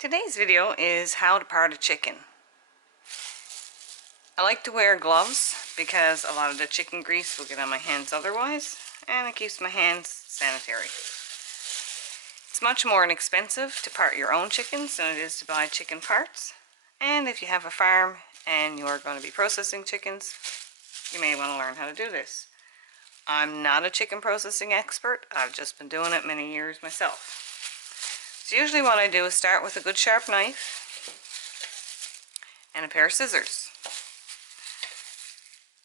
Today's video is how to part a chicken. I like to wear gloves because a lot of the chicken grease will get on my hands otherwise, and it keeps my hands sanitary. It's much more inexpensive to part your own chickens than it is to buy chicken parts, and if you have a farm and you are going to be processing chickens, you may want to learn how to do this. I'm not a chicken processing expert, I've just been doing it many years myself. So usually what I do is start with a good sharp knife and a pair of scissors.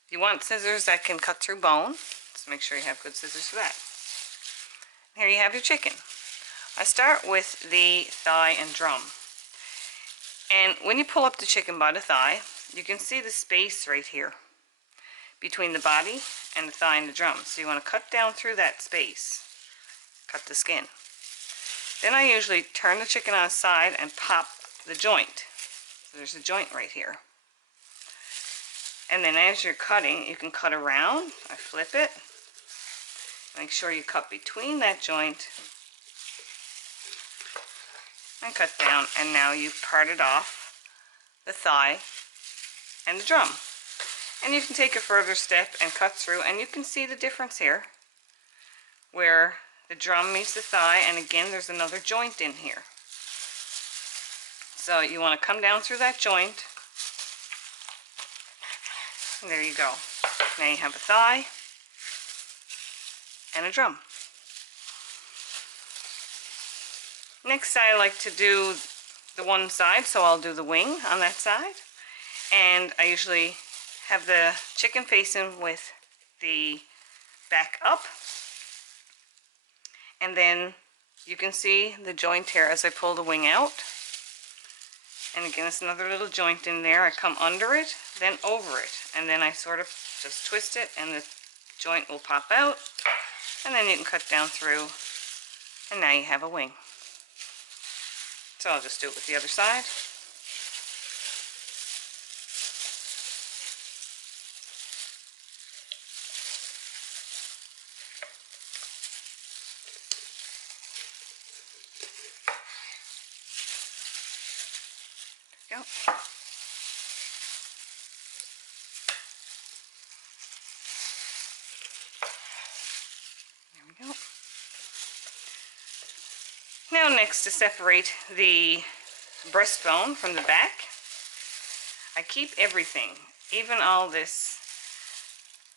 You want scissors that can cut through bone, so make sure you have good scissors for that. Here you have your chicken. I start with the thigh and drum. And when you pull up the chicken by the thigh, you can see the space right here between the body and the thigh and the drum. So you want to cut down through that space, cut the skin. Then I usually turn the chicken on its side and pop the joint. So there's a joint right here. And then as you're cutting, you can cut around. I flip it. Make sure you cut between that joint and cut down. And now you've parted off the thigh and the drum. And you can take a further step and cut through, and you can see the difference here where the drum meets the thigh, and again there's another joint in here. So you want to come down through that joint, and there you go. Now you have a thigh and a drum. Next I like to do the one side, so I'll do the wing on that side, and I usually have the chicken facing with the back up. And then you can see the joint here as I pull the wing out. And again, it's another little joint in there. I come under it, then over it. And then I sort of just twist it and the joint will pop out. And then you can cut down through. And now you have a wing. So I'll just do it with the other side. Go. There we go. Now next, to separate the breastbone from the back, I keep everything, even all this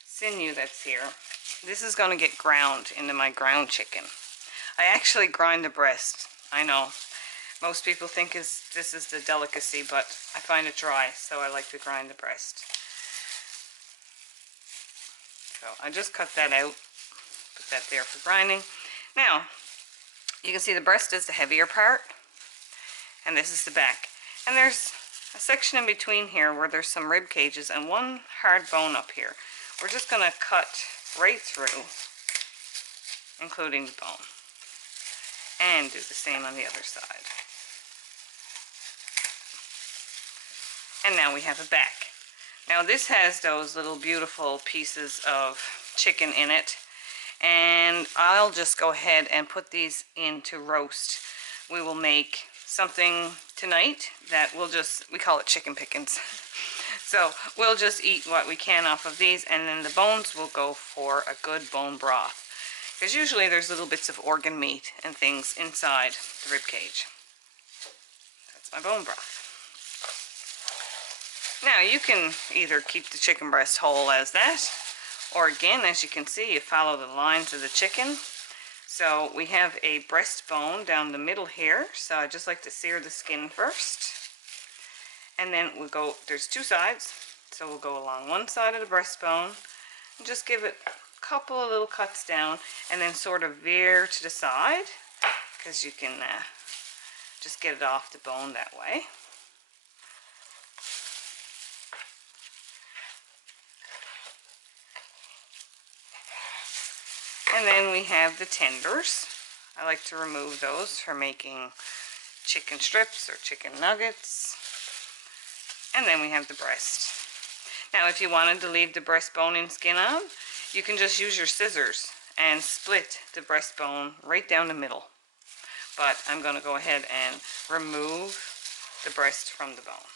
sinew that's here. This is going to get ground into my ground chicken. I actually grind the breast. I know. Most people think this is the delicacy, but I find it dry, so I like to grind the breast. So I just cut that out, put that there for grinding. Now, you can see the breast is the heavier part, and this is the back. And there's a section in between here where there's some rib cages and one hard bone up here. We're just going to cut right through, including the bone, and do the same on the other side. And now we have a back. Now this has those little beautiful pieces of chicken in it, and I'll just go ahead and put these in to roast. We will make something tonight that we call it chicken pickings. So we'll just eat what we can off of these, and then the bones will go for a good bone broth, because usually there's little bits of organ meat and things inside the rib cage. That's my bone broth. Now you can either keep the chicken breast whole as that, or again, as you can see, you follow the lines of the chicken. So we have a breastbone down the middle here, so I just like to sear the skin first. And then we'll go, there's two sides, so we'll go along one side of the breastbone and just give it a couple of little cuts down, and then sort of veer to the side, because you can just get it off the bone that way. And then we have the tenders. I like to remove those for making chicken strips or chicken nuggets. And then we have the breast. Now if you wanted to leave the breastbone and skin on, you can just use your scissors and split the breastbone right down the middle. but I'm going to go ahead and remove the breast from the bone.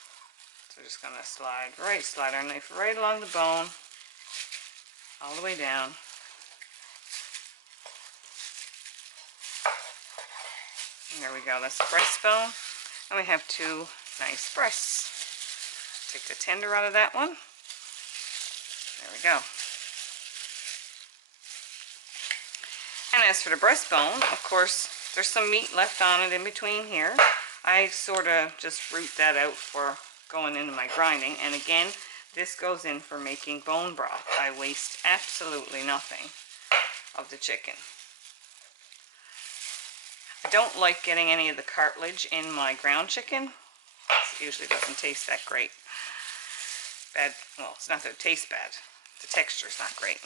So we're just going to slide our knife right along the bone, all the way down. And there we go, that's the breastbone. And we have two nice breasts. Take the tender out of that one. There we go. And as for the breastbone, of course, there's some meat left on it in between here. I sort of just root that out for going into my grinding. And again, this goes in for making bone broth. I waste absolutely nothing of the chicken. I don't like getting any of the cartilage in my ground chicken. It usually doesn't taste that great. Well, it's not that it tastes bad. The texture is not great.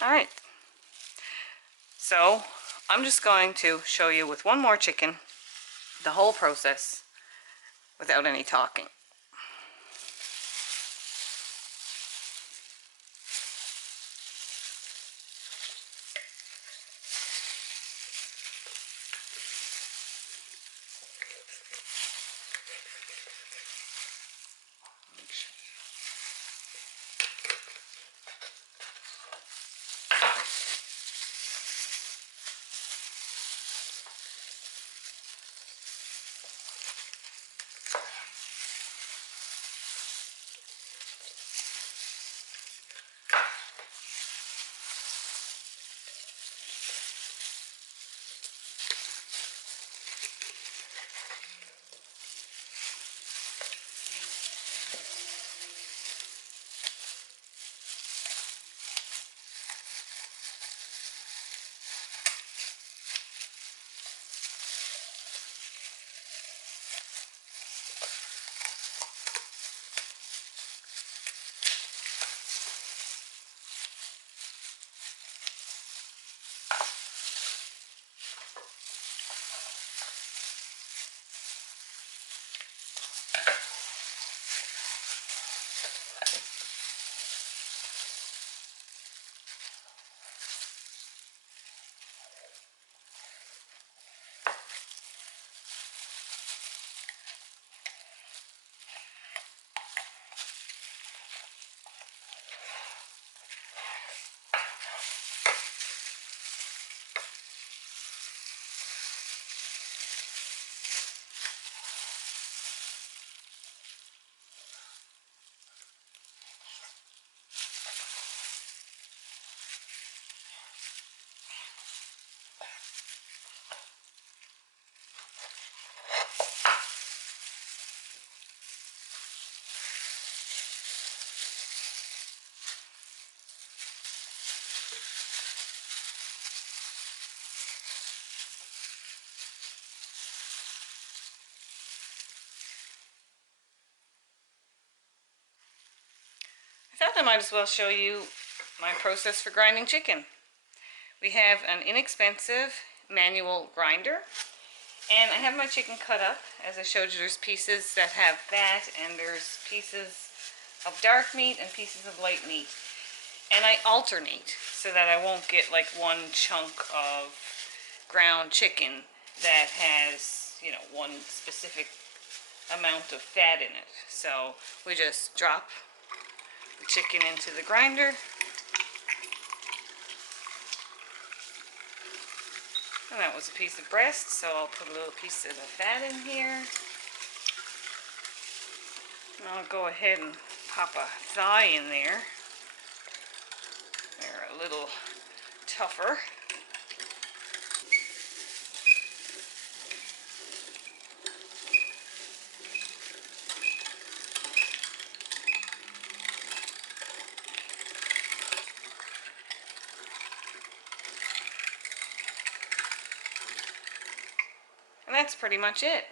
Alright. So, I'm just going to show you with one more chicken the whole process without any talking. I thought I might as well show you my process for grinding chicken. We have an inexpensive manual grinder, and I have my chicken cut up. As I showed you, there's pieces that have fat, and there's pieces of dark meat and pieces of light meat. And I alternate so that I won't get like one chunk of ground chicken that has, you know, one specific amount of fat in it. So we just drop the chicken into the grinder. And that was a piece of breast, so I'll put a little piece of the fat in here. And I'll go ahead and pop a thigh in there. They're a little tougher. And that's pretty much it.